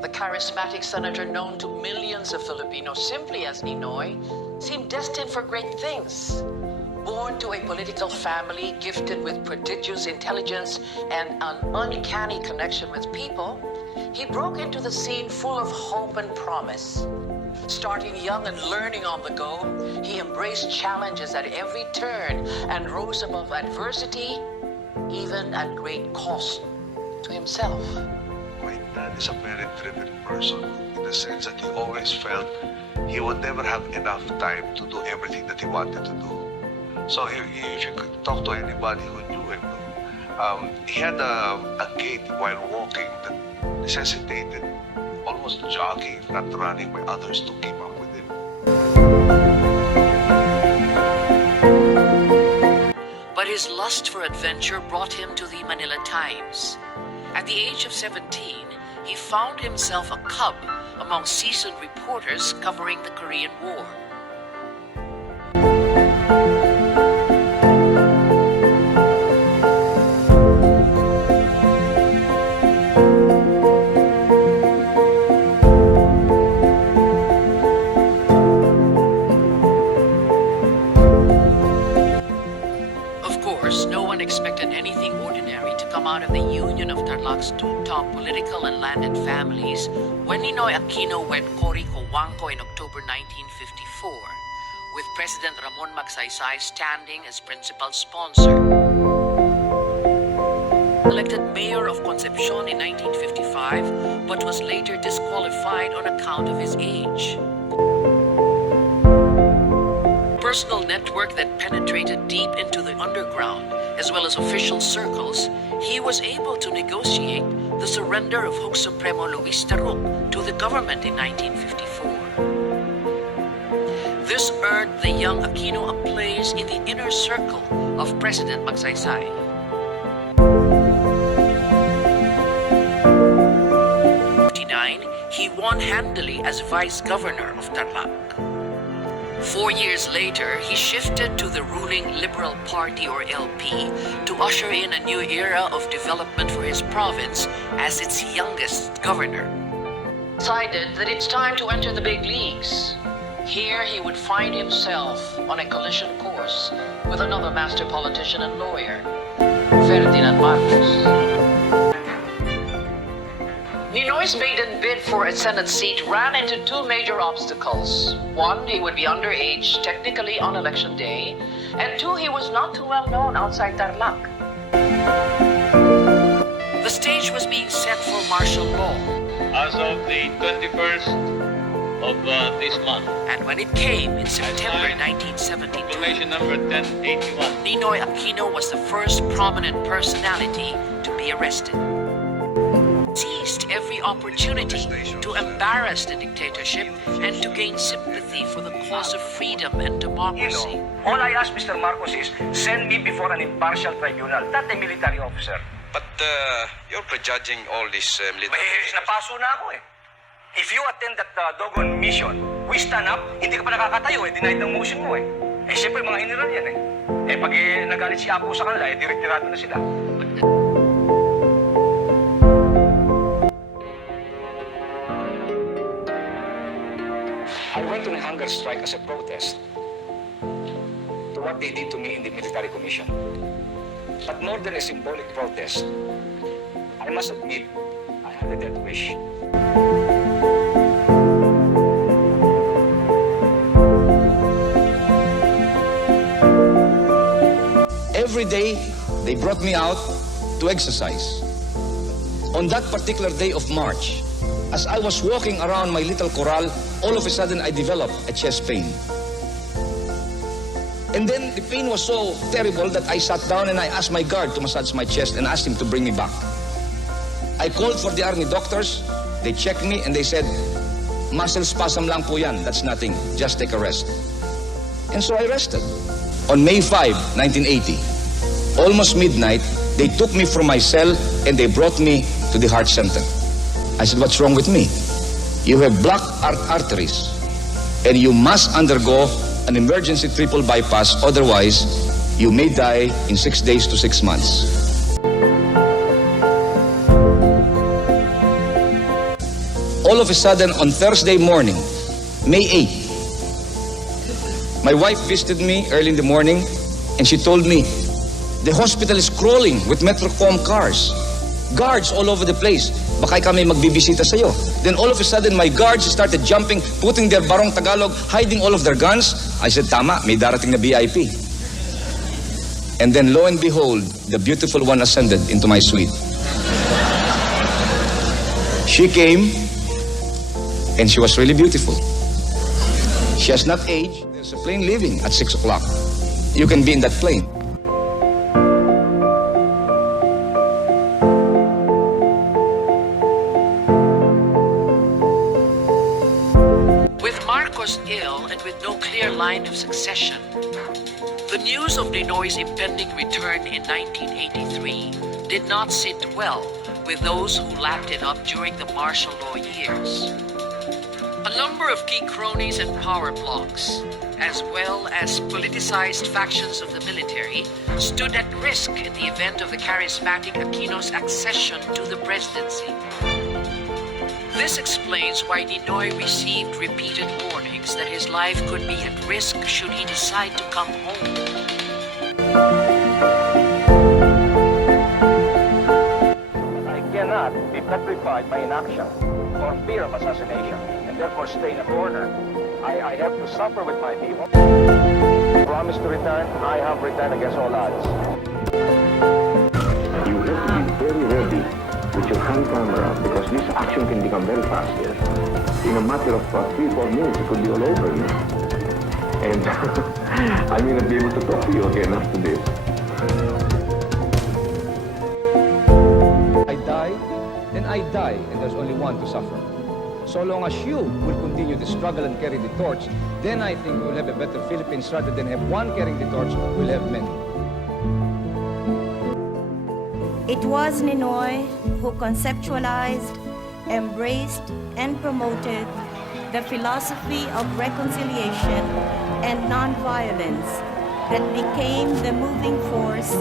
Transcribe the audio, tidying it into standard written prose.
The charismatic senator known to millions of Filipinos simply as Ninoy seemed destined for great things. Born to a political family gifted with prodigious intelligence and an uncanny connection with people, he broke into the scene full of hope and promise. Starting young and learning on the go, he embraced challenges at every turn and rose above adversity, even at great cost to himself. My dad is a very driven person in the sense that he always felt he would never have enough time to do everything that he wanted to do. So if you could talk to anybody who knew him, he had a gait while walking that necessitated almost jogging, not running by others to keep up with him. But his lust for adventure brought him to the Manila Times. At the age of 17, he found himself a cub among seasoned reporters covering the Korean War. No one expected anything ordinary to come out of the union of Tarlac's two top political and landed families when Ninoy Aquino wed Cory Cojuangco in October 1954, with President Ramon Magsaysay standing as principal sponsor. Elected mayor of Concepcion in 1955, but was later disqualified on account of his age. Personal network that penetrated deep into the underground, as well as official circles, he was able to negotiate the surrender of Hook Supremo Luis Taruc to the government in 1954. This earned the young Aquino a place in the inner circle of President Magsaysay. In 1959, he won handily as vice governor of Tarlac. 4 years later, he shifted to the ruling Liberal Party or LP to usher in a new era of development for his province as its youngest governor. Decided that it's time to enter the big leagues. Here he would find himself on a collision course with another master politician and lawyer, Ferdinand Marcos. Ninoy's maiden bid for a Senate seat ran into two major obstacles. One, he would be underage technically on election day, and two, he was not too well known outside Tarlac. The stage was being set for martial law. As of the 21st of this month. And when it came in September 1972, Information number 1081. Ninoy Aquino was the first prominent personality to be arrested. Seized every opportunity to embarrass the dictatorship and to gain sympathy for the cause of freedom and democracy. All I ask Mr. Marcos is, send me before an impartial tribunal, not a military officer. But you're prejudging all this military... Napaso na ako eh. If you attend that doggone mission, we stand up, hindi ka pa nakakatayo eh, denied ng motion mo eh. Eh siyempre mga general yan eh. Eh pag nagalit si Apo sa kanila, eh direktirado na sila. I went on a hunger strike as a protest to what they did to me in the military commission. But more than a symbolic protest, I must admit, I had a death wish. Every day, they brought me out to exercise. On that particular day of March, as I was walking around my little corral, all of a sudden I developed a chest pain. And then the pain was so terrible that I sat down and I asked my guard to massage my chest and asked him to bring me back. I called for the army doctors, they checked me and they said, muscle spasm lang po yan, that's nothing, just take a rest. And so I rested. On May 5, 1980, almost midnight, they took me from my cell and they brought me to the heart center. I said, what's wrong with me? You have blocked arteries and you must undergo an emergency triple bypass, otherwise you may die in 6 days to 6 months. all of a sudden, on Thursday morning, May 8th, my wife visited me early in the morning and she told me, the hospital is crawling with Metrocom cars. Guards all over the place. Baka kami magbibisita sa'yo. Then all of a sudden, my guards started jumping, putting their barong Tagalog, hiding all of their guns. I said, tama, may darating na VIP. And then lo and behold, the beautiful one ascended into my suite. She came, and she was really beautiful. She has not aged. There's a plane leaving at 6 o'clock. You can be in that plane. With Marcos ill and with no clear line of succession, the news of Ninoy's impending return in 1983 did not sit well with those who lapped it up during the martial law years. A number of key cronies and power blocks, as well as politicized factions of the military, stood at risk in the event of the charismatic Aquino's accession to the presidency. This explains why Ninoy received repeated warnings that his life could be at risk should he decide to come home. I cannot be petrified by inaction or fear of assassination and therefore stay in a corner. I have to suffer with my people. Promise to return, I have returned against all odds. You have to be very ready with your hand camera because this action can become very fast. Yes. In a matter of 3-4 minutes, it could be all over. And I may not be able to talk to you again after this. I die, then I die, and there's only one to suffer. So long as you will continue to struggle and carry the torch, then I think we'll have a better Philippines rather than have one carrying the torch, we'll have many. It was Ninoy who conceptualized, embraced, and promoted the philosophy of reconciliation and nonviolence that became the moving force